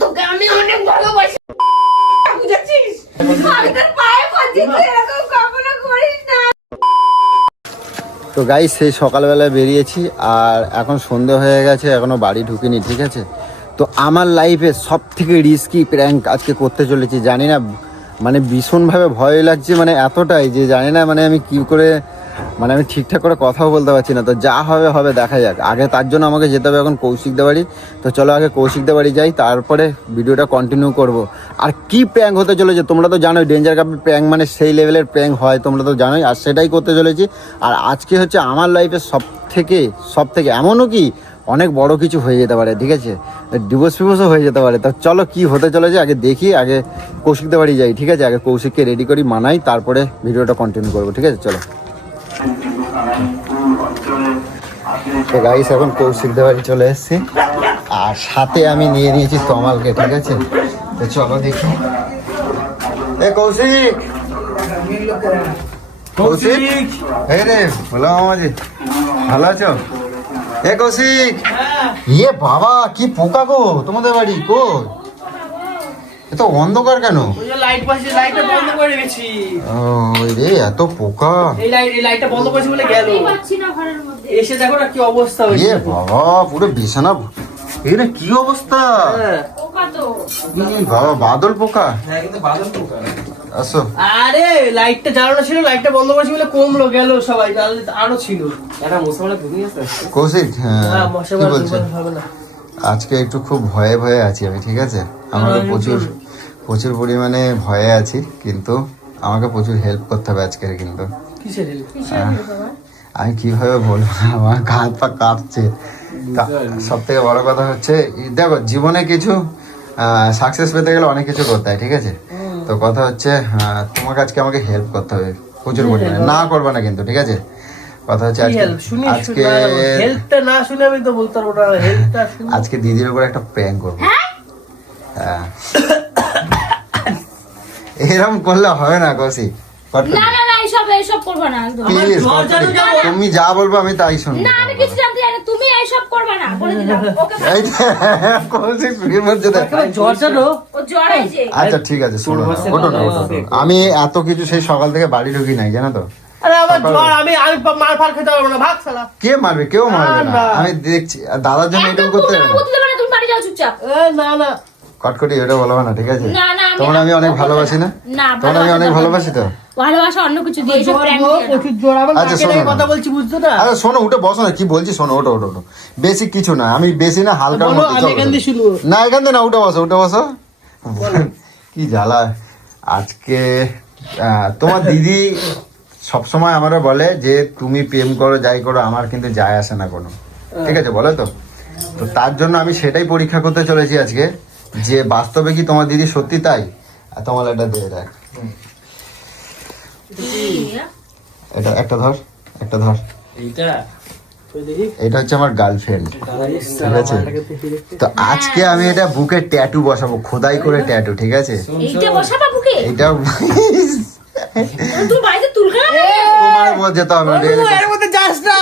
তোকে আমি অনেক ভালোবাসি, বুঝেছিস? আমি তোর পায়ে পড়ছি, তুই এরকম কখনো করিস না। তো গাইস সেই সকালবেলায় বেরিয়েছি আর এখন সন্ধে হয়ে গেছে, এখনো বাড়ি ঢুকিনি, ঠিক আছে? তো আমার লাইফে সব থেকে রিস্কি প্র্যাঙ্ক আজকে করতে চলেছি, জানি না মানে ভীষণভাবে ভয় লাগছে, মানে এতটাই যে জানি না মানে আমি কি করে, মানে আমি ঠিকঠাক করে কথাও বলতে পারছি না। তো যা হবে হবে, দেখা যাক। আগে তার জন্য আমাকে যেতে হবে এখন কৌশিকদের বাড়ি। তো চলো আগে কৌশিকদের বাড়ি যাই, তারপরে ভিডিওটা কন্টিনিউ করব। আর কি প্র্যাঙ্ক হতে চলেছে তোমরা তো জানোই, ডেঞ্জার কাপের প্র্যাঙ্ক মানে সেই লেভেলের প্র্যাঙ্ক হয়, তোমরা তো জানোই। আর সেটাই করতে চলেছি। আর আজকে হচ্ছে আমার লাইফে সব থেকে এমনও কি অনেক বড় কিছু হয়ে যেতে পারে, ঠিক আছে? ডিভোর্স ফিভোর্সও হয়ে যেতে পারে। তো চলো কি হতে চলেছে আগে দেখি, আগে কৌশিকদের বাড়ি যাই, ঠিক আছে? আগে কৌশিককে রেডি করি, মানাই, তারপরে ভিডিওটা কন্টিনিউ করবো, ঠিক আছে? চলো। তো গাইস এখন কৌশিকদের বাড়ি চলে এসেছি আর সাথে আমি নিয়ে নিয়েছি তমালকে, ঠিক আছে? তো চলো দেখি। এ কৌশিক, কৌশিক, এই রে বলো মামাজি, ভালো আছো? এ কৌশিক, ইয়ে বাবা কি পোকা গো তোমাদের বাড়ি, কো এত অন্ধকার কেন? লাইট পাশে লাইটটা বন্ধ করে রেখেছি। ওই রে এত পোকা। এই লাইটটা বন্ধ করেছি বলে গেল। পাচ্ছি না ঘরের মধ্যে। এসে দেখো না কি অবস্থা হয়েছে। ইয়ে বাবা পুরো বিছানা, এই রে কি অবস্থা। পোকা তো। বাবা বাদল পোকা। হ্যাঁ কিন্তু বাদল পোকা। আসো। আরে লাইটটা জ্বালানো ছিল, লাইটটা বন্ধ করেছি বলে কমলো, গেল সবাই, জ্বাললে আরো ছিল। এটা মশামারা ঘুমিয়ে আছে। কৌশিক, হ্যাঁ হ্যাঁ কি মশামারা বলছো? হবে না। আজকে একটু খুব ভয়ে ভয়ে আছি আমি, ঠিক আছে? আমাকে প্রচুর পরিমাণে ভয়ে আছি, কিন্তু আমাকে প্রচুর হেল্প করতে হবে আজকের। কিন্তু কিসের হেল্প? আমি কিভাবে বলবো, আমার হাত পা কাঁপছে। সব থেকে বড় কথা হচ্ছে দেখো, জীবনে কিছু সাকসেস পেতে গেলে অনেক কিছু করতে হয়, ঠিক আছে? তো কথা হচ্ছে তোমাকে আজকে আমাকে হেল্প করতে হবে প্রচুর পরিমাণে, না করবে না কিন্তু, ঠিক আছে? কথা হচ্ছে আজকে হেল্পটা না শুনে আমি তো বলতে পারবো না, হেল্পটা শুনে। আজকে দিদির উপর একটা প্র্যাঙ্ক করবো। হ্যাঁ এরকম করলে হবে না কৌশিক, না না না, এইসব করবে না একদম। প্লিজ তুমি যা বলবো আমি তাই শুনবো। না আমি কিছু জানতে চাই না, তুমি এইসব করবে না বলে দিলাম। ওকে এই যে, কৌশিক শুয়ে পড়ছে দেখ। জ্বর জানো? ও জ্বর আইছে। আচ্ছা ঠিক আছে, শোনো না, ওঠো না, ওঠো না। আমি এত কিছু সেই সকাল থেকে বাড়ি ঢুকি নাই, জানো তো? আরে আমার জ্বর, আমি মার ফার খেতে পারবো না, ভাগ শালা। কে মারবে? কেউ মারবে না, আমি দেখছি। আর দাদার জন্য এটাও করতে হবে না। তুমি বাড়ি যাও চুপচাপ। না না কটকটি এটা বলবো না, ঠিক আছে? না না, তোমার আমি অনেক ভালোবাসি না? না তোমার আমি অনেক ভালোবাসি তো। ভালোবাসা অন্য কিছু দিয়ে এইসব প্র্যাঙ্ক দিও না। প্রচুর জ্বর, আমার আচ্ছা, নাকের শোনো এই না। কথা বলছি, বুঝছো না? আরে শোনো, উঠে বসো না, কি বলছি শোনো, ওঠো ওঠো ওঠো। বেশি কিছু না, আমি বেশি না, হালকার বলো, মধ্যে। আমি চলো, এখান দিয়ে চলো। শুনবো। না এখান দিয়ে না, উঠে বসো, উঠে বসো। কি জ্বালা আজকে। তোমার দিদি সবসময় আমারও বলে যে তুমি প্রেম করো যাই করো, আমার কিন্তু যায় আসে না কোনো, ঠিক আছে? বলে তো। তো তার জন্য আমি সেটাই পরীক্ষা করতে চলেছি আজকে, যে বাস্তবে কি তোমার দিদি সত্যি তাই। আর তোমার এটা দিয়ে দেখ, এটা একটা ধর, একটা ধর। এইটা ওই দেখি। এটা হচ্ছে আমার গার্লফ্রেন্ড, ঠিক আছে? তো আজকে আমি এটা বুকে ট্যাটু বসাবো, খোদাই করে ট্যাটু, ঠিক আছে? এইটা বসাবা বুকে? এটা তুই বাড়িতে তুলখানা তোমার যেতে হবে না, ঠিক আছে? এর মধ্যে যাস না,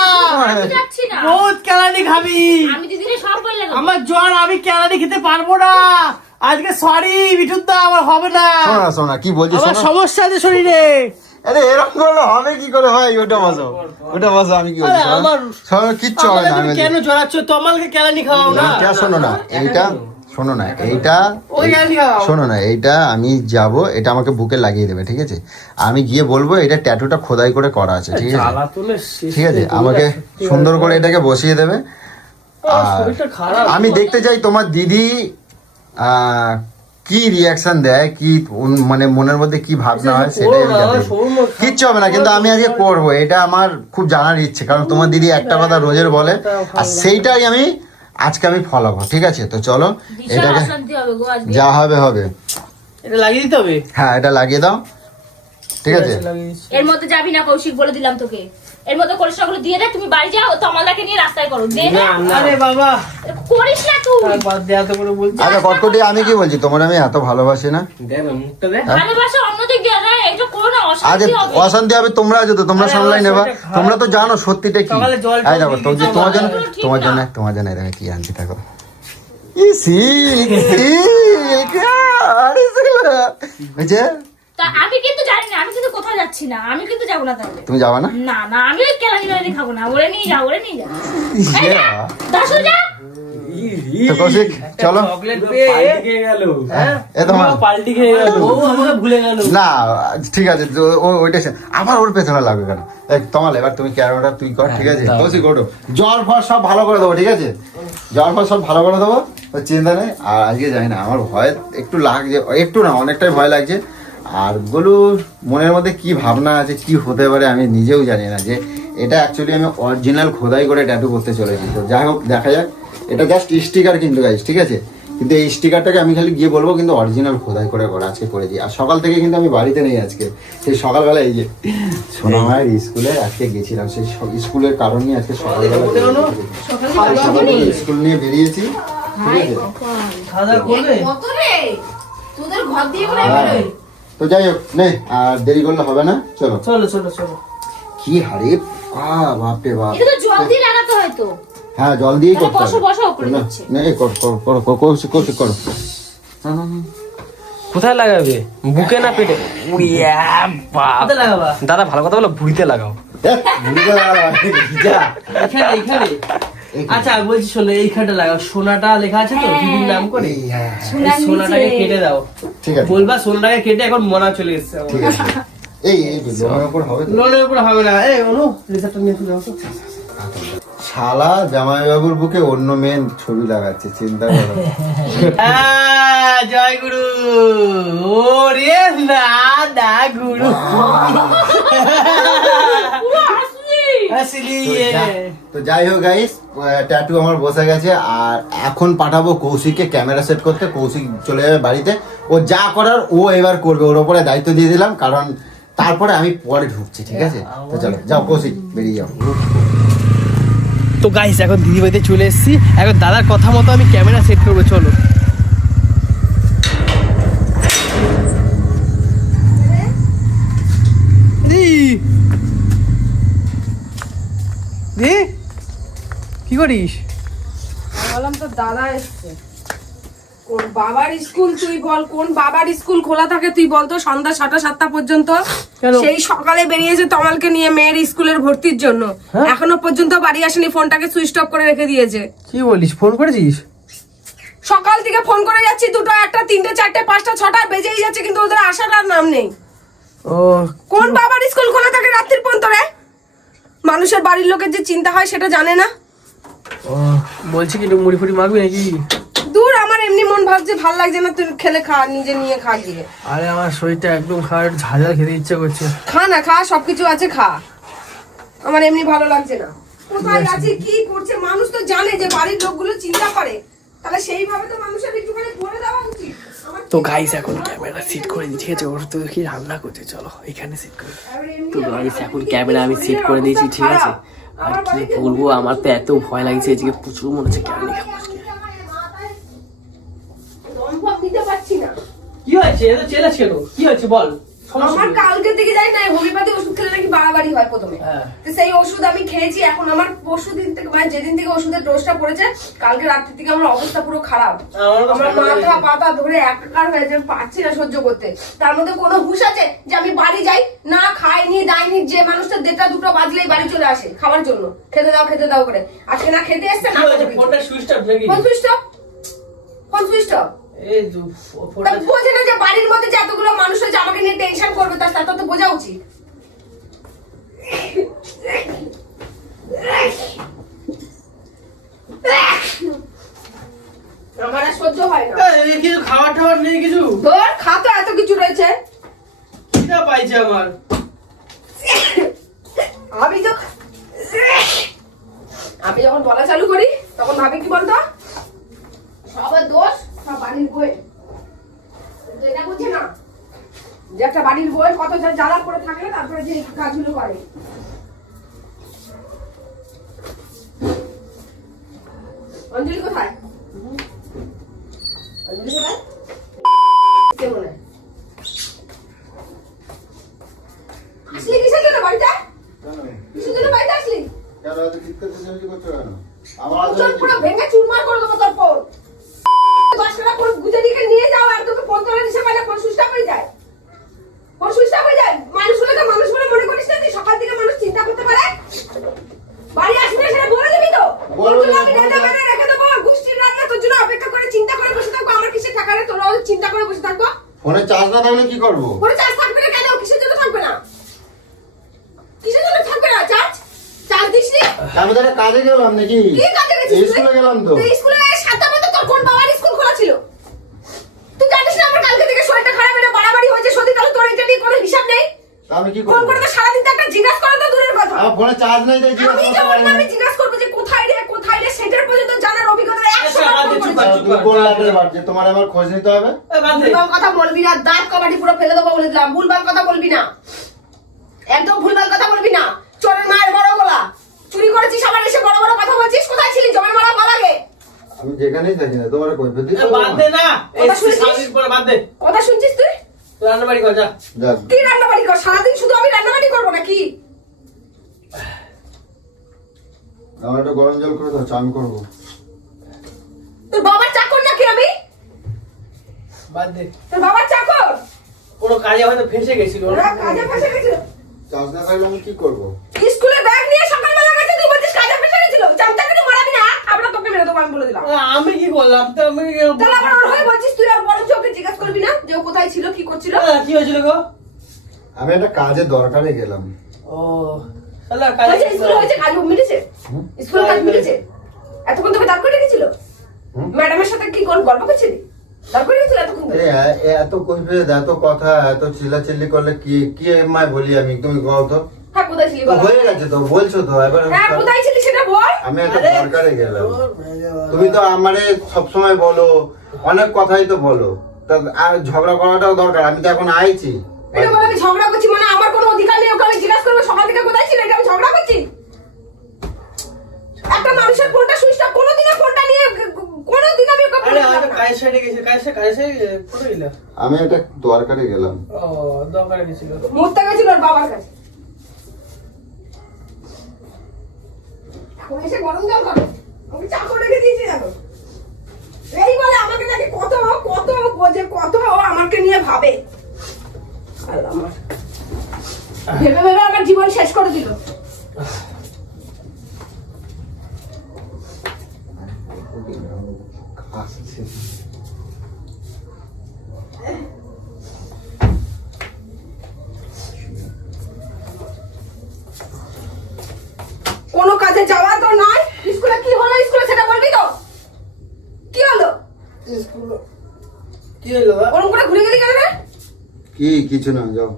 আমি যাচ্ছি না। বহুত কেলানি খাবি। আমি দিদিরে সব বলে দেব। আমার জ্বর, আমি কেলানি খেতে পারবো না আজকে। সরি বিটুদা, আমার হবে না। শোনো না, শোনো না, কি বলছি আমার শোনো। সমস্যা আছে শরীরে। আরে এরকম করলে হবে কি করে ভাই? ওটা বসো, ওটা বসো। আমি কি বলছি আরে আমার শোনো, কিচ্ছু হবে না। তুমি আমি কেন জ্বরাচ্ছ? তোমালকে কেলানি খাওয়াও না। এইটা শোনো না, এইটা শোনো না, এইটা ওই কেলানি খাওয়াও। শোনো না, এইটা আমি যাব, এটা আমাকে বুকে লাগিয়ে দেবে, ঠিক আছে? আমি গিয়ে বলবো এটা ট্যাটুটা খোদাই করে করা আছে, ঠিক আছে? জ্বালাতনের শেষ ঠিক আছে, নেই। আমাকে সুন্দর করে এটাকে বসিয়ে দেবে। আমার আর শরীরটা খারাপ। আমি দেখতে চাই তোমার দিদি কি রিয়াকশন দেয়, কি মানে মনের মধ্যে কি ভাবনা হয়, সেটাই আমি জানতে চাই। কিচ্ছু হবে না, কিন্তু আমি আজকে করবো, এটা আমার খুব জানার ইচ্ছে। কারণ তোমার দিদি একটা কথা রোজের বলে, আর সেইটাই আমি আজকে আমি ফলাবো, ঠিক আছে? তো চলো এটাকে, যা হবে হবে। এটা লাগিয়ে দিতে হবে। হ্যাঁ এটা লাগিয়ে দাও, ঠিক আছে? এর মধ্যে যাবি না কৌশিক, বলে দিলাম তোকে। এর মধ্যে কোলেস্ট্রল দিয়ে দে, তুমি বাড়ি যাও, তমালদাকে নিয়ে রাস্তায় করো। দে দে। আরে বাবা করিস না তুই। বাদ দে, এত করে বলছি। আচ্ছা কটকটি, আমি কি বলছি, তোমার আমি এত ভালোবাসি না? দে না, মুখটা দে। ভালোবাসা অন্যদিক দিয়ে না, এটা করো না, আজ অশান্তি হবে। অশান্তি হবে, তোমরা আছো তো, তোমরা আরে সামলাই আমার নেবা। শরীরটা খারাপ। তোমরা তো জানো সত্যিটা কি। সকালে জল এই দেখো, টল দিয়ে তোমার জন্য দিয়েছি। তোমার জন্য তোমার জন্য এই দেখো কি আনছি, দেখো। ইসি হয়েছে? তা আমি কিন্তু জানি না, আমি কিন্তু কোথাও যাচ্ছি না, আমি কিন্তু যাবো না তাহলে। তুমি যাবা না? না না, আমি ওই কেলানি খাবো না, ওরে নিয়ে যাও, ওরে নিয়ে যাও। এই যা, দাসু যা। তো কৌশিক চলো। চকলেট পেয়ে পাল্টি খেয়ে গেল। হ্যাঁ এ তোমার পাল্টি খেয়ে গেল, ও আমাকে ভুলে গেল। না ঠিক আছে, ওইটা আবার ওর পেছনে লাগবে কেন? তোমার এবার তুমি ক্যামেরাটা তুই কর, ঠিক আছে? কৌশিক ওঠো, জল ফল সব ভালো করে দেবো, ঠিক আছে? জল ফল সব ভালো করে দেবো, চিন্তা নেই। আর আজকে যাই না, আমার ভয় একটু লাগছে, একটু না অনেকটাই ভয় লাগছে। আর গলুর মনের মধ্যে কি ভাবনা আছে, কি হতে পারে আমি নিজেও জানি না। যে এটা অ্যাকচুয়ালি আমি অরিজিনাল খোদাই করে ট্যাটু করতে চলেছি। তো যাই হোক দেখা যাক, এটা জাস্ট স্টিকার কিন্তু গাইস, ঠিক আছে? কিন্তু এই স্টিকারটাকে আমি খালি গিয়ে বলবো কিন্তু অরিজিনাল খোদাই করে করা আজকে করেছি। আর সকাল থেকে কিন্তু আমি বাড়িতে নেই আজকে, সেই সকালবেলা এই যে সোনামায়ের স্কুলে আজকে গেছিলাম, সেই স্কুলের কারণ নিয়ে আজকে সকালবেলা স্কুল নিয়ে বেরিয়েছি, ঠিক আছে? খাওয়া করবে কত রে তোদের ঘর দিয়ে বলে বেরোয়। তো যাই হোক নে, আর দেরি করলে হবে না, চলো চলো চলো চলো। কি হারে বাপরে বাপ, এটা তো জল দিয়ে লাগাতে হয় তো। হ্যাঁ জল দিয়েই করতে বসো হবে। বসো উপরে না দিচ্ছে। না, এই কর কর কর কর, কৌশিক কৌশিক করো। কোথায় লাগাবে? বুকে না পেটে? কোথায় লাগাবা? দাদা ভালো কথা বলো, ভুঁড়িতে লাগাও। এখানে এখানে। আচ্ছা আমি বলছি শোনো, এইখানটা লাগাও, সোনাটা লেখা আছে তো দিদির নাম করে। এই সোনাটাকে কেটে দাও, ঠিক আছে বলবা সোনাটাকে কেটে এখন মনা চলে এসছে আমার। ঠিক আছে। এই লোনের উপর হবে তো? লোনের উপর হবে না। এই অনু রেজাল্টটা নিয়ে তুলে দাও তো। শালা জামাইবাবুর বুকে অন্য মেয়ের ছবি লাগাচ্ছে, চিন্তা করো। জয় গুরু। ওরে না না গুরু আসলি। তো যাই হোক গাইস, ট্যাটু আমার বসে গেছে। আর এখন পাঠাবো কৌশিককে ক্যামেরা সেট করতে। কৌশিক চলে যাবে বাড়িতে, ও যা করার ও এবার করবে, ওর উপরে দায়িত্ব দিয়ে দিলাম। কারণ তারপরে আমি পরে ঢুকছি, ঠিক আছে? তো চলো যাও কৌশিক, বেরিয়ে যাও। তো গাইস এখন দিদি বাড়িতে চলে এসেছি, এখন দাদার কথা মতো আমি ক্যামেরা সেট করবো, চলো। কি করিস? বললাম তো দাদা এসছে। কোন বাবার স্কুল তুই বল, কোন বাবার স্কুল খোলা থাকে তুই বল তো সন্ধ্যা 6টা 7টা পর্যন্ত? কেন? সেই সকালে বেরিয়েছে তমালকে নিয়ে মেয়ের স্কুলের ভর্তির জন্য, এখনো পর্যন্ত বাড়ি আসেনি, ফোনটাকে সুইচ অফ করে রেখে দিয়েছে। কি বলিস, ফোন করেছিস? সকাল থেকে ফোন করে যাচ্ছি, 2টা 1টা 3টে 4টে 5টা 6টা বেজেই যাচ্ছে, কিন্তু ওদের আসার আর নাম নেই। ও কোন বাবার স্কুল খোলা থাকে রাত্রির পর্যন্ত রে? মানুষের বাড়ির লোকের যে চিন্তা হয় সেটা জানে না। ও বলছি কি মুড়ি ফুড়ি মাখবি নাকি? দূর, আমার এমনি মন ভাবছে ভাল লাগছে না, তুই খেলে খা, নিজে নিয়ে খা গিয়ে। আরে আমার শরীরটা একদম খাওয়ার ঝাল ঝাল খেতে ইচ্ছে করছে। খা না, খা, সবকিছু আছে, খা। আমার এমনি ভালো লাগছে না। কোথায় আছে কি করছে মানুষ তো জানে, যে বাড়ির লোকগুলো চিন্তা করে, তাহলে সেইভাবে তো মানুষের একটুখানি বলে দেওয়া উচিত। তো গাইস এখন ক্যামেরা সেট করে দিই, ঠিক আছে? ওর তো কি রান্না করছে, চলো এখানে সেট করে। তো গাইস এখন ক্যামেরা আমি সেট করে দিয়েছি, ঠিক আছে? আর কি বলবো, আমার তো এত ভয় লাগছে, আজকে প্রচুর মনে হচ্ছে ক্যামেরা খাবো আজকে। সম্ভব দিতে পারছি না। কি হয়েছে? এত চেলা ছিল, কি হয়েছে বল? আমার কালকে থেকে জানি না, হোমিওপ্যাথি ওষুধ খেলে নাকি বাড়াবাড়ি হয় প্রথমে। হ্যাঁ। তো সেই ওষুধ আমি খেয়েছি, এখন আমার পরশু দিন থেকে, মানে যেদিন থেকে ওষুধের ডোজটা পড়েছে, কালকে রাত্রি থেকে আমার অবস্থা পুরো খারাপ। আমার মাথা পাতা ধরে একাকার হয়ে যায়, পারছি না সহ্য করতে। তার মধ্যে কোনো হুঁশ আছে যে আমি বাড়ি যাই না, খাইনি দাইনি, যে মানুষটা 1টা 2টা বাজলেই বাড়ি চলে আসে খাবার জন্য, খেতে দাও করে। আজকে না খেতে এসছে না, ফোনটা সুইচ অফ নাকি? Phone switch off, phone switch off. এই তা বোঝে না যে বাড়ির মধ্যে যে এতগুলো মানুষ হয়েছে, আমাকে নিয়ে টেনশন করবে, তার তো বোঝা উচিত। আমার আর সহ্য হয় না। কিছু খাবার টাবার নেই কিছু? তোর খাতো এত কিছু রয়েছে, খিদা পাইছে আমার। আমি যখন বলা চালু করি তখন ভাবি কি বলতো, সবার দোষ সব বাড়ির বই। এটা বুঝছে না যে একটা বাড়ির বই কত জ্বালা করে থাকলে তারপরে যে কাজগুলো করে। অঞ্জলি কোথায়? অঞ্জলি কোথায়? আসলি কিসের জন্য বাড়িতে? কিসের জন্য বাড়িতে আসলি? পুরো ভেঙে চুরমার করে দেবো তোর ফোন। 10 টাকা ফোন গুজে দিকে নিয়ে যাও, আর তোকে ফোন করে দিছে, মানে ফোন সুইচ অফ হয়ে যায়। চিন্তা করে বসে থাকবো? ফোনে চার্জ না থাকলে কি করবো? ফোনে চার্জ থাকবে না কেন? কিসের জন্য থাকবে না? কিসের জন্য থাকবে না চার্জ? চার্জ দিসনি? আমি তো একটা কাজে গেলাম নাকি? কি কাজে গেছিস? স্কুলে গেলাম তো। তুই স্কুলে 7টার মধ্যে তোর কোন বাবার স্কুল খোলা ছিল? তুই জানিস না আমার কালকে থেকে শরীরটা খারাপ, এটা বাড়াবাড়ি হয়েছে, সত্যি তাহলে তোর এটা নিয়ে কোনো হিসাব নেই? তা আমি কি ফোন করবো? করে তো সারাদিন তো একটা জিজ্ঞাসা করা তো দূরের কথা। আমার ফোনে চার্জ নেই তাই আমি যেমন আমি জিজ্ঞাসা করবো যে কোথায় রে সেটার পর্যন্ত জানার অভিজ্ঞতা 100 বার ফোন করেছি। তুমি কোন লাইনে বাড়ছে? তোমার আমার খোঁজ নিতে হবে। ভুলভাল কথা বলবি না, দাঁত কবাডি পুরো ফেলে দেবো বলে দিলাম। ভুলভাল কথা বলবি না, একদম ভুলভাল কথা বলবি না। চোরের মায়ের বড় গলা, চুরি করেছিস আবার এসে বড় বড় কথা বলছিস। কোথায় ছিলি? জমের মারা বল আগে। আমি যেখানেই থাকি না তোমার কৈফিয়ত দিতে বাদ দে না, এই কথা শুনছিস? স্বামীর পরে বাদ দে, কথা শুনছিস তুই? রান্না বাড়ি কর যা। যাক, কি রান্নাবাড়ি কর? সারাদিন শুধু আমি রান্নাবাড়ি করবো নাকি? আমার একটা গরম জল করে দাও, চান করবো। তোর বাবার চাকর নাকি আমি? বাদ দে, তোর বাবার চাকর? কোনো কাজে হয়তো ফেঁসে গেছিল। ওরা কাজে ফাঁসে গেছিল। চার্জ না থাকলে আমি কি করবো? স্কুলে ব্যাগ নিয়ে সকালবেলা গেছে, তুই বলছিস কাজে ফাঁসে গেছিল। চামচা করে মারাবি না, আমরা তোকে মেরে দেবো আমি বলে দিলাম। আমি কি করলাম? তো আমি তাহলে আবার ওর হয়ে বলছিস তুই আর বড় চোখে জিজ্ঞাসা করবি না যে ও কোথায় ছিল কি করছিল? কি হয়েছিল গো? আমি একটা কাজে দরকারে গেলাম। ও শালা কাজে হয়েছে স্কুলে হয়েছে কাজ মিলেছে? স্কুলে কাজ মিলেছে? এতক্ষণ তোকে দাঁড় করে রেখেছিল? ম্যাডামের সাথে কি গল্প করছিলি? দাঁড় করে রেখেছিল এতক্ষণ ধরে? এত কৈফিয়ত, এত কথা, এত চিল্লাচিল্লি করলে কি কি মায় বলি আমি? তুমি কও তো। হ্যাঁ কোথায় ছিলি তো বল? হয়ে গেছে তো, বলছো তো এবার। হ্যাঁ কোথায় ছিলি সেটা বল। আমি একটা দরকারে গেলাম। তুমি তো আমারে সবসময় বলো, অনেক কথাই তো বলো, তা আর ঝগড়া করাটাও দরকার। আমি তো এখন আইছি। এটা বলে আমি ঝগড়া করছি মানে আমার কোনো অধিকার নেই ওকে আমি জিজ্ঞাসা করবো সকাল থেকে কোথায় ছিল? এটা আমি ঝগড়া করছি? একটা মানুষের ফোনটা সুইচ অফ, কোনোদিনও ফোনটা নিয়ে কোনোদিন আমি ওকে আরে আমি কাজের সাইডে গেছি, কাজের সাইডে কোথায় গেলা? আমি একটা দরকারে গেলাম। ও দরকারে গেছিল। মরতে গেছিল ওর বাবার কাছে। এখন এসে গরম জল করো, আমি চা করে রেখে দিয়েছি জানো। এই বলে আমাকে নাকি কত কত বোঝে, কত ও আমাকে নিয়ে ভাবে। আল্লাহ আমার ভেবে ভেবে আমার জীবন শেষ করে দিল। কোনো কাজে যাওয়া তো নয়। স্কুলে কি হলো? স্কুলে সেটা বলবি তো? কি হলো? কি হলো? ওরকম করে ঘুরে গেলি কেন রে? কি কিছু না, যাও।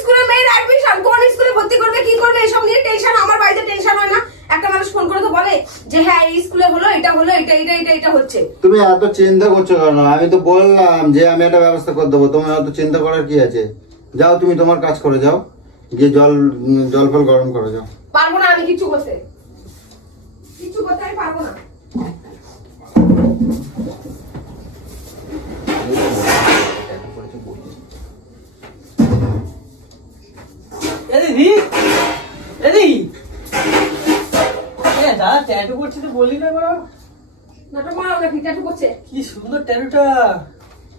স্কুলে মেয়ের অ্যাডমিশন, কোন স্কুলে ভর্তি করবে কি করবে এসব নিয়ে টেনশন। আমার বাড়িতে টেনশন হয় না? একটা মানুষ ফোন করে তো বলে যে হ্যাঁ এই স্কুলে হলো, এটা হলো, এটা হচ্ছে। তুমি এত চিন্তা করছো কেন? আমি তো বললাম যে আমি একটা ব্যবস্থা করে দেবো। তোমার এত চিন্তা করার কি আছে? যাও, তুমি তোমার কাজ করে যাও, গিয়ে জল ফল গরম করে যাও। পারবো না আমি কিছু করতে আমি পারবো না। দিদি দাদা ট্যাটু করছি তো বললি না বলো? নাটক মারা নাকি? ট্যাটু করছে? কি সুন্দর ট্যাটুটা।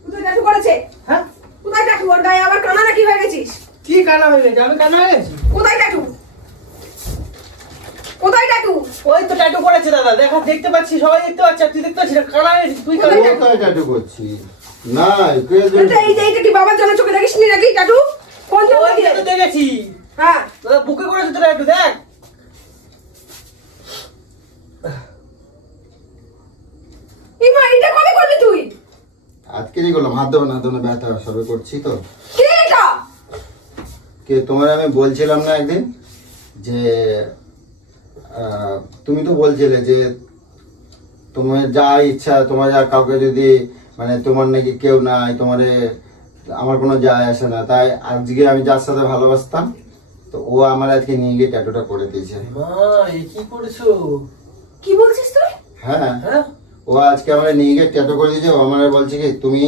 কোথায় ট্যাটু করেছে? হ্যাঁ কোথায় ট্যাটু? ওর গায়ে আবার কানা নাকি হয়ে গেছিস? কি কানা হয়ে গেছে? আমি কানা হয়ে গেছি? কোথায় ট্যাটু? কোথায় ট্যাটু? ওই তো ট্যাটু করেছে দাদা, দেখতে পাচ্ছি, সবাই দেখতে পাচ্ছে, আর তুই দেখতে পাচ্ছিস না? কানা হয়ে গেছিস তুই। কানা কোথায় ট্যাটু করছি? না, এইটা কি বাবার জন্য চোখে দেখিসনি নাকি ট্যাটু? কোন জন্য ওই দিয়ে? তো দেখেছি হ্যাঁ দাদা, বুকে করেছে তো ট্যাটু, দেখ। ইমা এটা কবে করলি তুই? আজকেরই করলাম। হাত দেবো না, দেবো ব্যথা সবে করছি তো। কি এটা? কে তোমার আমি বলছিলাম না একদিন যে তুমি তো বলছিলে যে তোমার যা ইচ্ছা, তোমার যা কাউকে যদি মানে তোমার নাকি কেউ নাই, তোমারে আমার কোনো যায় আসে না, তাই আজকে আমি যার সাথে ভালোবাসতাম তো ও আমার আজকে নিয়ে গিয়ে ট্যাটুটা করে দিয়েছে। মা এ কি করেছো? কি বলছিস তুই? হ্যাঁ, হ্যাঁ ও আজকে আমার নিয়ে গিয়ে ট্যাটু করে দিয়েছে। ও আমার বলছে কি তুমি,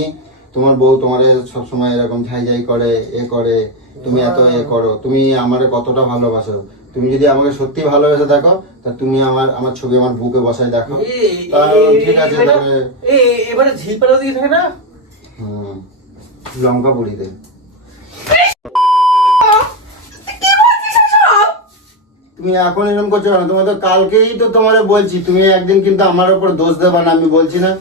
তোমার বউ তোমারে সবসময় এরকম ঝাই করে, এ করে, তুমি এত এ করো, তুমি আমারে কতটা ভালোবাসো। তুমি যদি আমাকে সত্যি ভালোবেসে দেখো তা তুমি আমার ছবি আমার বুকে বসাই দেখো। ঠিক আছে তাহলে। এবারে ঝিল পাড়া দিয়ে থাকে না? লঙ্কা পুরিতে। কি বলছিস এসব? তুমি এখন এরকম করছো কেন? তোমার তো কালকেই তো তোমার বলছি, তুমি একদিন কিন্তু আমার উপর দোষ দেবা না, আমি বলছি না?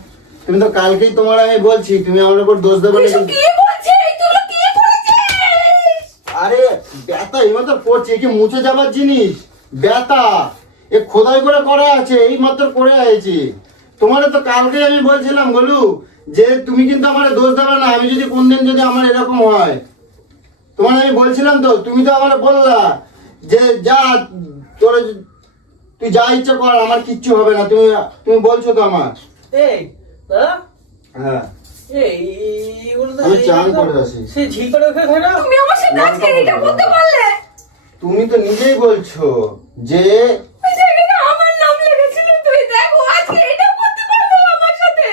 তুমি তো কালকেই তোমার আমি বলছি তুমি আমার উপর দোষ দেবে না। এসব কি বলছিস? এগুলো কি করেছিস? আরে ব্যথা এই মাত্র পড়ছে, কি মুছে যাবার জিনিস? ব্যথা এ খোদাই করে করা আছে, এই মাত্র করে আছি। তোমার তো কালকে আমি বলছিলাম বলু যে তুমি কিন্তু আমার দোষ দেবে না, আমি যদি কোনদিন যদি আমার এরকম হয়, তোমার আমি বলছিলাম তো, তুমি তো আমার বললা যে যা তোর তুই যা ইচ্ছা কর, আমার কিচ্ছু হবে না। তুমি তুমি বলছো তো আমার। এই দাদা, হ্যাঁ এইগুলো তো আমি চান করে আসি। সেই ঝিল করে ওখানে থাকে না? তুমি আমার সাথে আজকে এটা করতে পারলে? তুমি তো নিজেই বলছো যে ওই জায়গাটা আমার নাম লেগেছিল, তুই দেখো আজকে এটা করতে পারলো আমার সাথে।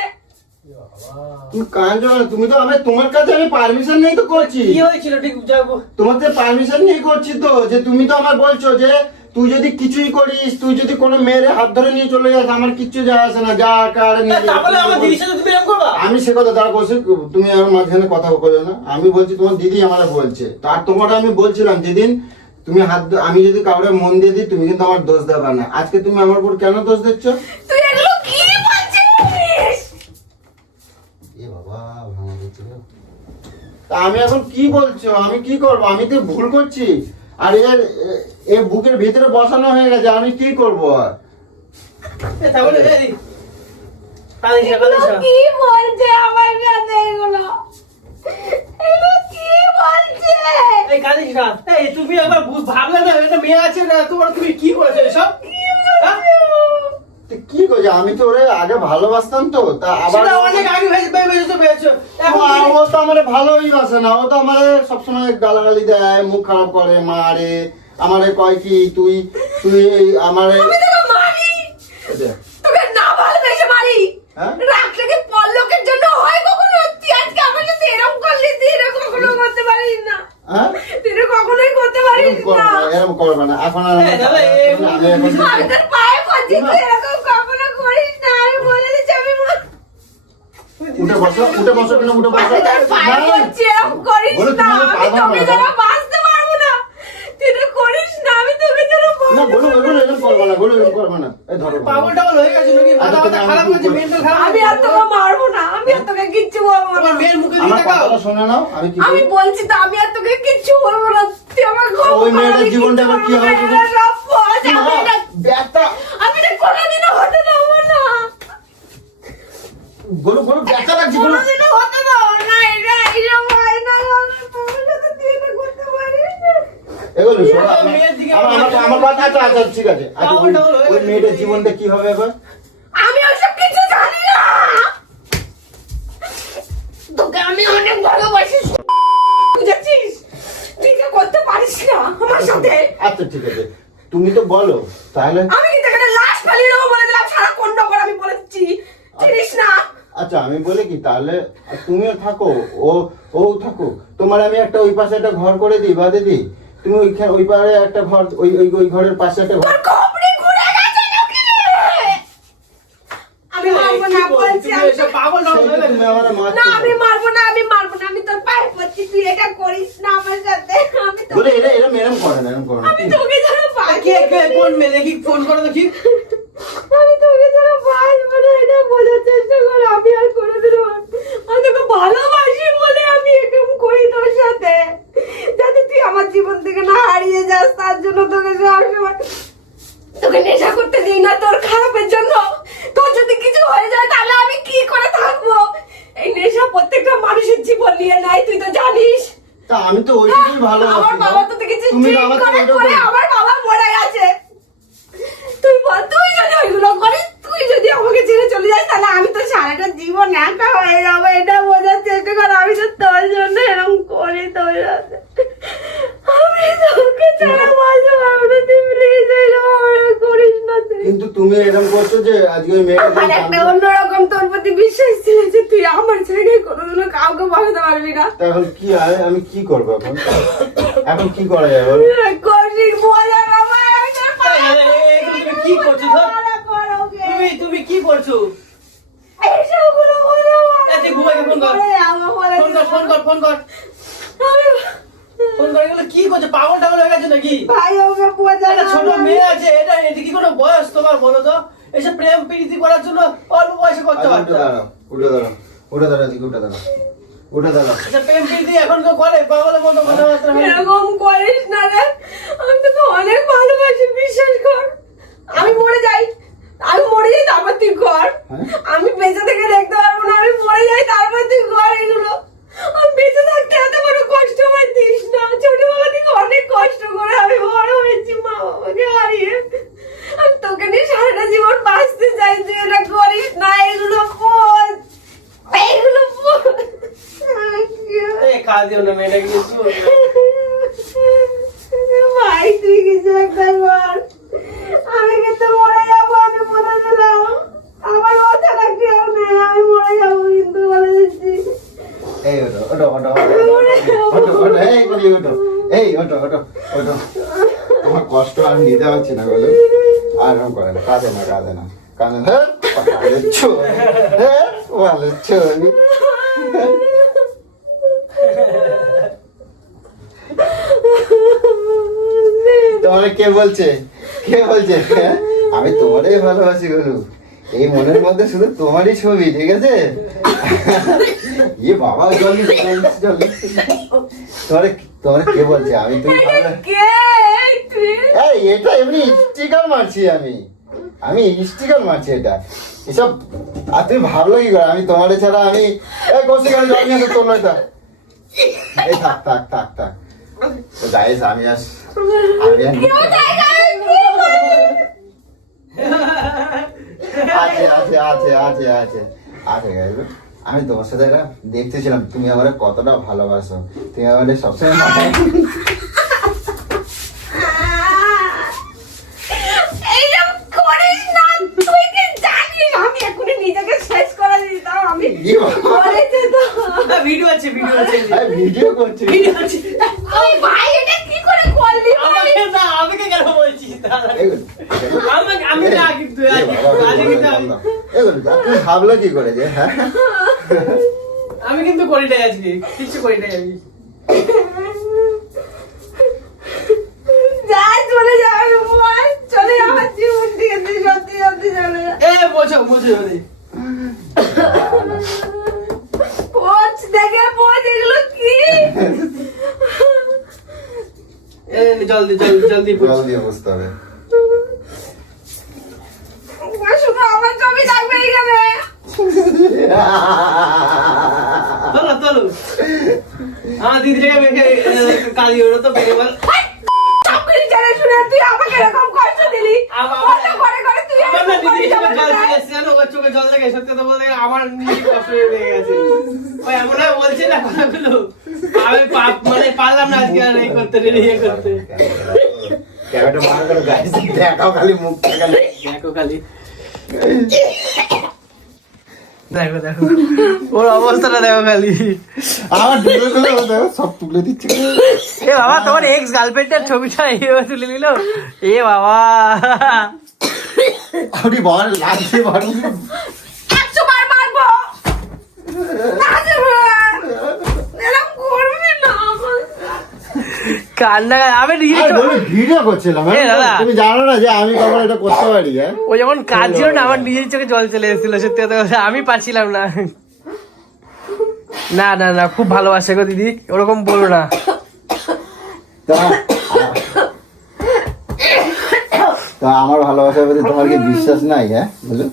তুমি কাঁদছো না, তুমি তো আমি তোমার কাছে আমি পারমিশন নেই তো করছি। কি হয়েছিল ঠিক যাবো? তোমার তো পারমিশন নিয়ে করছি তো, যে তুমি তো আমার বলছো যে তুই যদি কিছুই করিস, তুই যদি কোনো মেয়ের হাত ধরে নিয়ে চলে যাস, আমার কিচ্ছু যায় আসে না, যা কার নিয়ে যা। তাহলে আমার দিদির সাথে তুমি এরকম করবা? আমি সে কথা দাঁড়া করছি, তুমি আমার মাঝখানে কথা বলো না। আমি বলছি তোমার দিদি আমার বলছে, তার তোমার আমি বলছিলাম যেদিন তুমি আমি যদি কাউরে মন দিয়ে দিই, তুমি কিন্তু আমার দোষ দেবা না। আজকে তুমি আমার উপর কেন দোষ দিচ্ছ? তুই এগুলো কি বলছিস? এ বাবা ভাঙা গেছে রে। তা আমি এখন কি বলছো? আমি কি করব? আমি তো ভুল করছি, আর এর বুকের ভিতরে বসানো হয়ে গেছে, আমি কি করব? আর তাহলে এই কাঁদিস না, এগুলো কাঁদিস না। কি বলছে আমার সাথে? এগুলো এগুলো কি বলছে? এই কাঁদিস না। এই তুমি একবার ভাবলে না একটা মেয়ে আছে না, তুমি কি করেছো এসব? হ্যাঁ? তো কি করছে? আমি তো ওরে আগে ভালোবাসতাম তো, তা আবার সেটা অনেক আগে পেয়েছো। এখন ও তো আমার ভালোই বাসে না, ও তো আমার সবসময় গালাগালি দেয়, মুখ খারাপ করে, মারে, আমারে কয় কি তুই তুই আমারে আমি তোকে মারি, তোকে না ভালোবেসে মারি। হ্যাঁ? রাখলে কি পরলোকের জন্য হয় কখনো? তুই আজকে আমার সাথে এরকম করলি, তুই এরকম কখনো করতে পারিস না। হ্যাঁ? তুই এটা কখনোই করতে পারিস না। এরকম করবে না এখন। আর হ্যাঁ, দাদা, আমি এখন আমি তোর পায়ে পড়ছি, তুই এরকম কখনো করিস না। আমি বলে দিচ্ছি, আমি উঠে বসো কিনা উঠে বসো। আমি তোর পায়ে পড়ছি, এরকম করিস বলো, না। তুমি আমি পাগল তোকে না। ছাড়া বাঁচতে পারবো না। তুই এটা করিস না, আমি তোকে ছাড়া না বাঁচতে বলো এরকম করবে না, এরকম করবে না। এই ধরো পাগল টাগল হয়ে গেছে নাকি? মাথা আচ্ছা, খারাপ আমি হয়েছে, কি মেন্টাল খারাপ আমি আর তোকে মারবো না, আমি আর তোকে কিচ্ছু বলবো না। তোমার মেয়ের মুখে আমার দিকে তাকাও। কথাটা শুনে নাও, আমি কি আমি বলি। বলছি তো, আমি আর তোকে কিচ্ছু বলবো না। তুই আমার ওই মেয়েটার জীবনটা আবার কি হবে? ব্যথা আমি এটা কোনোদিনও হতে দেবো না। গরু ব্যথা লাগছে গরু। কোনোদিনও হতে দেবো না। এটা এরকম হয় না। আমার সাথে তুই এটা করতে পারিস না। এগুলো শোনো, মেয়ের দিকে আমার কথা আচ্ছা ঠিক আছে। আচ্ছা, ওই মেয়েটার জীবনটা কি হবে এবার? আমি ওসব কিছু জানি না। তোকে আমি অনেক ভালোবাসি, বুঝেছিস? তুই এটা করতে পারিস না আমার সাথে। আচ্ছা ঠিক আছে, তুমি তো বলো তাহলে। আমি কিন্তু এখানে লাশ ফালিয়ে দেবো বলে দিলাম, সারাক্ষণ করে আমি বলে দিচ্ছি, চিনিস না? আচ্ছা আমি বলি কি তাহলে, তুমিও থাকো, ও থাকো, তোমার আমি একটা ওই পাশে একটা ঘর করে দিই, বাদে দিই। তুমি ওইখানে ওই পারে একটা ঘর, ওই ঘরের পাশে একটা ঘর। তোর খপড়ি ঘুরে গেছে নাকি? আমি মারবো না বলছি। তুমি এসব পাগল টাগল হয়ে গেছে। তুমি আমার না, আমি মারবো না, আমি মারবো না। আমি তোর পায়ে পড়ছি, তুই এটা করিস না আমার সাথে। আমি তো বলে এরম করে না, এরম করে না। আমি তোকে ছাড়া কে বাঁচবো কে না। ফোন মে দেখি, ফোন করে দেখি। আমি তোকে ছাড়া বাঁচবো না, এটা বোঝার চেষ্টা কর। আমি আর কোনোদিনও আমি তোকে ভালোবাসি বলে আমি এরকম করি তোর সাথে, যাতে তুই আমার জীবন থেকে না হারিয়ে যাস। তার জন্য তোকে সবসময় তোকে নেশা করতে দিই না, তোর খারাপের জন্য। তোর যদি কিছু হয়ে যায় তাহলে আমি কি করে থাকবো? এই নেশা প্রত্যেকটা মানুষের জীবন নিয়ে নেয়, তুই তো জানিস। তা আমি তো ওইটুকুই ভালোবাসি। আমার বাবা তো দেখেছি তুমি তো ড্রিঙ্ক আমাকে করে ওইটাও করে বলো। আমার বাবা মরে গেছে। তুই বল, তুই যদি ওইগুলো করিস, তুই যদি আমাকে ছেড়ে চলে যাস, তাহলে আমি তো সারাটা জীবন একা হয়ে যাবো। এটা বোঝার চেষ্টা কর। আমি তো তোর জন্য এরকম করি তোর সাথে। আমি তোকে ছাড়া বাঁচতে পারবো না। তুই প্লিজ এরকম করিস না। তুই কিন্তু তুমি এরকম করছো যে আজকে ওই মেয়েটা আমার একটা অন্যরকম তোর প্রতি বিশ্বাস ছিল যে তুই আমার ছেড়ে কোনোদিনও কাউকে বাঁচাতে পারবি না। তা এখন কি হয়? আমি কি করবো এখন? এখন কি করা যাবে? কৌশিক বোঝা বাবা, আমি তোর পায়ে তুমি কি করছো ধর? কর ওকে। তুমি কি করছো? এইসবগুলো বোঝা বাবা। এই তুই ঘুমাইকে ফোন কর। বলে যাবো, বলে ফোন কর, যাবো। ফোন কর, ফোন কর। আমি ফোন করে গেলে কি করছে, পাগল টাগল হয়ে গেছে নাকি? ভাই ওকে বোঝা একটা ছোট মেয়ে আছে, এটা এটা কি কোনো বয়স তোমার বলো তো? এসে প্রেম প্রীতি করার জন্য অল্প বয়সে করতে পারতো। উঠে দাঁড়াও, উঠে দাঁড়াও, দিকে উঠে দাঁড়াও, উঠে দাঁড়াও। আচ্ছা প্রেম প্রীতি এখন কেউ করে? পাগলের মতো কথাবার্তা হয়। এরকম করিস না রে, আমি তোকে অনেক ভালোবাসি, বিশ্বাস কর। আমি মরে যাই তারপর তুই কর। আমি বেঁচে থেকে দেখতে পারবো না, আমি মরে যাই তারপর তুই কর এগুলো। আমি বেঁচে থাকতে এত বড় কষ্ট আমার দিস না। ছোটবেলা থেকে অনেক কষ্ট করে আমি বড় হয়েছি মা বাবাকে হারিয়ে। আমি তোকে নিয়ে সারাটা জীবন বাঁচতে চাই, তুই এটা করিস না, এগুলো বল, এগুলো বল। খা দিও না মেয়েটা কিছু। ভাই তুই কিছু একটা বল, আমি কিন্তু মরে যাবো, আমি বলে দিলাম। আমার মাথা কেউ নেই, আমি মরে যাবো কিন্তু বলে দিচ্ছি। এই ওঠো, ওঠো, ওঠো, ওঠো, ওঠো, এই বলি ওঠো, এই ওঠো, ওঠো, ওঠো। তোমার কষ্ট আমি নিতে পারছি না বলো, আর এরকম করে না, কাঁদে না, কাঁদে না, কাঁদে না। ভালো ছবি, ভালো ছবি। তোমাকে কে বলছে, কে বলছে? হ্যাঁ? আমি তোমারই ভালোবাসি গরু, এই মনের মধ্যে শুধু তোমারই ছবি, ঠিক আছে? ইয়ে বাবা, জলদি জলদি। তোমার কে বলছে আমি তুমি ভালো? কে তুই? এই এটা এমনি স্টিকার মারছি, আমি স্টিকার মারছি এটা, এসব। আর তুমি ভাবলো কি করে আমি তোমার ছাড়া? আমি এই কৌশিক আমি জল নিয়ে তোর নয়টা। এই থাক থাক থাক থাক। তো গাইস আমি আর আছে গাইস, আমি তোমার সাথে এটা দেখতেছিলাম তুমি আমার কতটা ভালোবাসো, তুমি আমাদের সবসময় মাথায়। এইরকম করিস না, তুই কি জানিস আমি এখনই নিজেকে শেষ করে দিতাম। আমি করেছি তো। ভিডিও আছে, ভিডিও আছে, ভিডিও করছি। ভিডিও আছে। ওই ভাই এটা কি করে করলি ভাই? আমাকে না, আমাকে কেন বলছিস? আমি না কিন্তু তুমি ভাবলো কি করে যে? হ্যাঁ, আমি কিন্তু করি নাই আজকে, কিছু করি নাই আমি। যা চলে যাবে ভাই, চলে যা আমার জীবন থেকে, তুই সত্যি সত্যি চলে যা। এ বোঝো বোঝো রে। পোচ দেখে পোচ, এগুলো কি? এ জলদি জলদি জলদি জল দিয়ে বুঝতে হবে। শুধু আমার ছবি থাকবে এখানে। চলো চলো, আমার দিদিটাকে মেখে কালি ওরা তো বেড়ে বল। চাকরি ছেড়ে শুনে তুই আমাকে এরকম কষ্ট দিলি। কত করে করে তুই আমার না এরকম দিদির চোখে জল করে চলে এসছে, জানো? ওর চোখে জল দেখে সত্যি কথা বলতে গেলে আমার নিজের কষ্ট হয়ে গেছে। ওই এমন ভাবে বলছে না কথাগুলো, আমি মানে পারলাম না আজকে আর এই করতে, ইয়ে করতে। ক্যামেরাটা মার করো গাইস, দেখাও খালি মুখটা, খালি দেখো খালি, দেখো দেখো ওর অবস্থাটা দেখো খালি। আমার ঢুকে গেলে ও দেখো সব তুলে দিচ্ছে। এ বাবা, তোমার এক্স গার্লফ্রেন্ডের ছবিটা এইভাবে তুলে নিল। এ বাবা, আপনি বল লাগছে বল। 100 বার মারবো। এরকম করবি না আমার। কান্না, আমি ভিডিও করছিলাম, এ দাদা। তুমি জানো না যে আমি কখন এটা করতে পারি? হ্যাঁ, ও যখন কাঁদছিল না, আমার নিজের চোখে জল চলে এসেছিল, সত্যি কথা বলতে আমি পারছিলাম না। না না না, খুব ভালোবাসে গো দিদি, ওরকম বলো না। তা আমার ভালোবাসার প্রতি তোমার কি বিশ্বাস নাই? হ্যাঁ বুঝলো,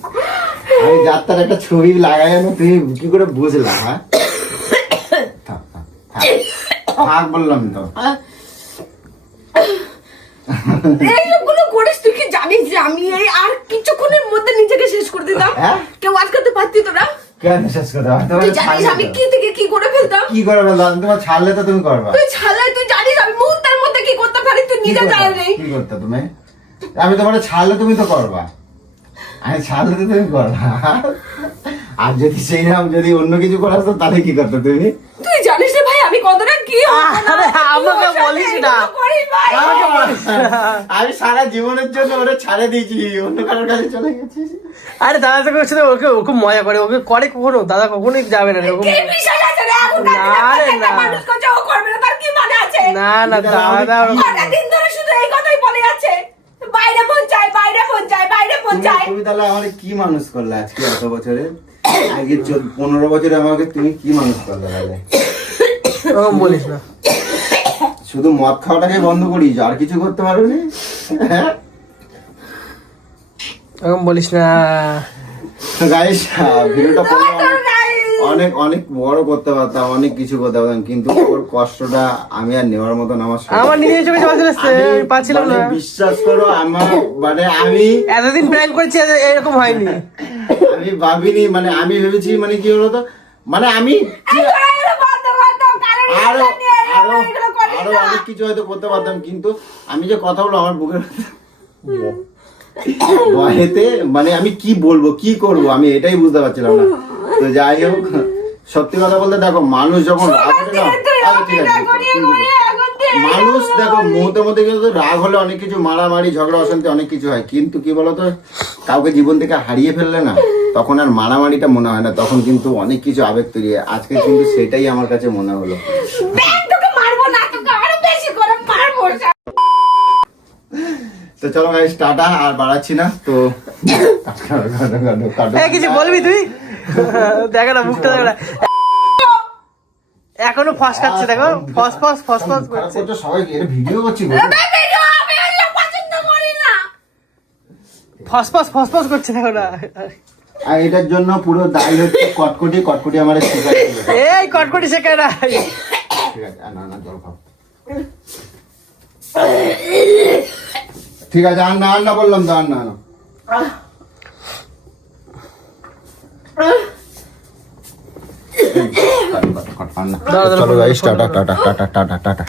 আমি যাত্রার একটা ছবি লাগাই, তুমি কি করে বুঝলা? হ্যাঁ থাক থাক থাক বললাম তো। এইসবগুলো করিস তুই, কি জানিস যে আমি এই আর কিছুক্ষণের মধ্যে নিজেকে শেষ করে দিতাম? হ্যাঁ? কেউ আটকাতে পারতি তোরা? কেন শেষ করে দেওয়া? তুই জানিস আমি কি থেকে কি করে ফেলতাম? কি করে বললাম? তোমার ছাড়লে তো তুমি করবা। তুই ছাড়লাই, তুই জানিস আমি মুহূর্তের মধ্যে কি করতে পারি, তুই কি নিজে করতা? জানা নেই। কি করতে তুমি? আমি তোমার ছাড়লে তুমি তো করবা, আমি ছাড়লে তো তুমি করবা। আর যদি সেই নাম যদি অন্য কিছু করাস তো তাহলে কি করতে তুমি? তুই জানিস রে ভাই আমি কতটা কি আমাকে বলিস না। করিস ভাই। আমাকে বলিস না। আমি সারা জীবনের জন্য ওরা ছাড়ে দিয়েছি, অন্য কারোর কাছে চলে গেছি। আরে দাদা থেকে ওকে ওকে মজা করে, ওকে করে কখনো দাদা কখনোই যাবে না এরকম। কি বিশ্বাস আছে রে? এখনকার দিনে না রে, প্রত্যেকটা না। মানুষ করছে, ও করবে না, তার কি মানে আছে? না না দাদা কটা দিন ধরে শুধু এই কথাই বলে যাচ্ছে, বাইরে মন চাই, বাইরে মন চাই, বাইরে মন চাই। তুমি তাহলে আমার কি মানুষ করলে আজকে এত বছরে? আগে 15 বছরে আমাকে তুমি কি মানুষ করলে তাহলে? ওরকম বলিস না। শুধু মদ খাওয়াটাকে বন্ধ করিস, আর কিছু করতে পারবে না? হ্যাঁ ওরকম বলিস না। গাইস, ভিডিওটা অনেক অনেক বড় করতে পারতাম, অনেক কিছু করতে পারতাম, কিন্তু ওর কষ্টটা আমি আর নেওয়ার মতন আমার নিজের চোখে জল চলে আসছে, আমি পাচ্ছিলাম না। বিশ্বাস করো, আমার মানে আমি এতদিন প্র্যাঙ্ক করেছি, এরকম হয়নি। আমি ভাবিনি, মানে আমি ভেবেছি মানে কি বলতো, মানে আমি আরো আরো আরো অনেক কিছু হয়তো করতে পারতাম, কিন্তু আমি যে কথা বলবো আমার বুকের ভয়েতে মানে আমি কি বলবো কি করবো আমি এটাই বুঝতে পারছিলাম না। তো যাই হোক, সত্যি কথা বলতে দেখো, মানুষ যখন রাগ ওঠে না, আচ্ছা ঠিক আছে, মানুষ দেখো মুহূর্তের মধ্যে কিন্তু রাগ হলে অনেক কিছু মারামারি ঝগড়া অশান্তি অনেক কিছু হয়, কিন্তু কি বলতো, কাউকে জীবন থেকে হারিয়ে ফেললে না, তখন আর মারামারিটা মনে হয় না, তখন কিন্তু অনেক কিছু আবেগ তৈরি হয়। আজকে কিন্তু সেটাই আমার কাছে মনে হলো। তোকে মারবো না, তোকে আরো বেশি করে মারবো। তো চলো গাইস, টাটা, আর বাড়াচ্ছি না। তো কিছু বলবি তুই? দেখো না মুখটা, দেখো না এখনো ফস খাচ্ছে, দেখো ফস ফস ফস ফস করছে। সবাই ভিডিও করছি, ফস ফস ফস ফস করছে, দেখো না। আর এটার জন্য পুরো দায়ী হচ্ছে কটকটি। কটকটি আমার শিকার ছিল। এই কটকটি শেখায় না। ঠিক আছে, না না জল খাও। ঠিক আছে, আর না বললাম তো, আর না। চলো guys, tata tata tata tata tata.